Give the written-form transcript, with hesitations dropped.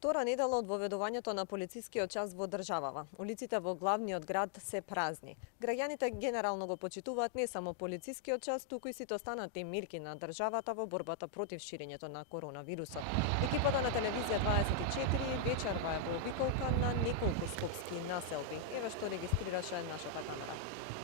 Втора недела од воведувањето на полицискиот час во државава. Улиците во главниот град се празни. Граѓаните генерално го почитуваат не само полицискиот час, туку и сите останати мерки на државата во борбата против ширењето на коронавирусот. Екипата на телевизија 24 вечерва е во обиколка на неколку скопски населби. Еве што регистрираше нашата камера.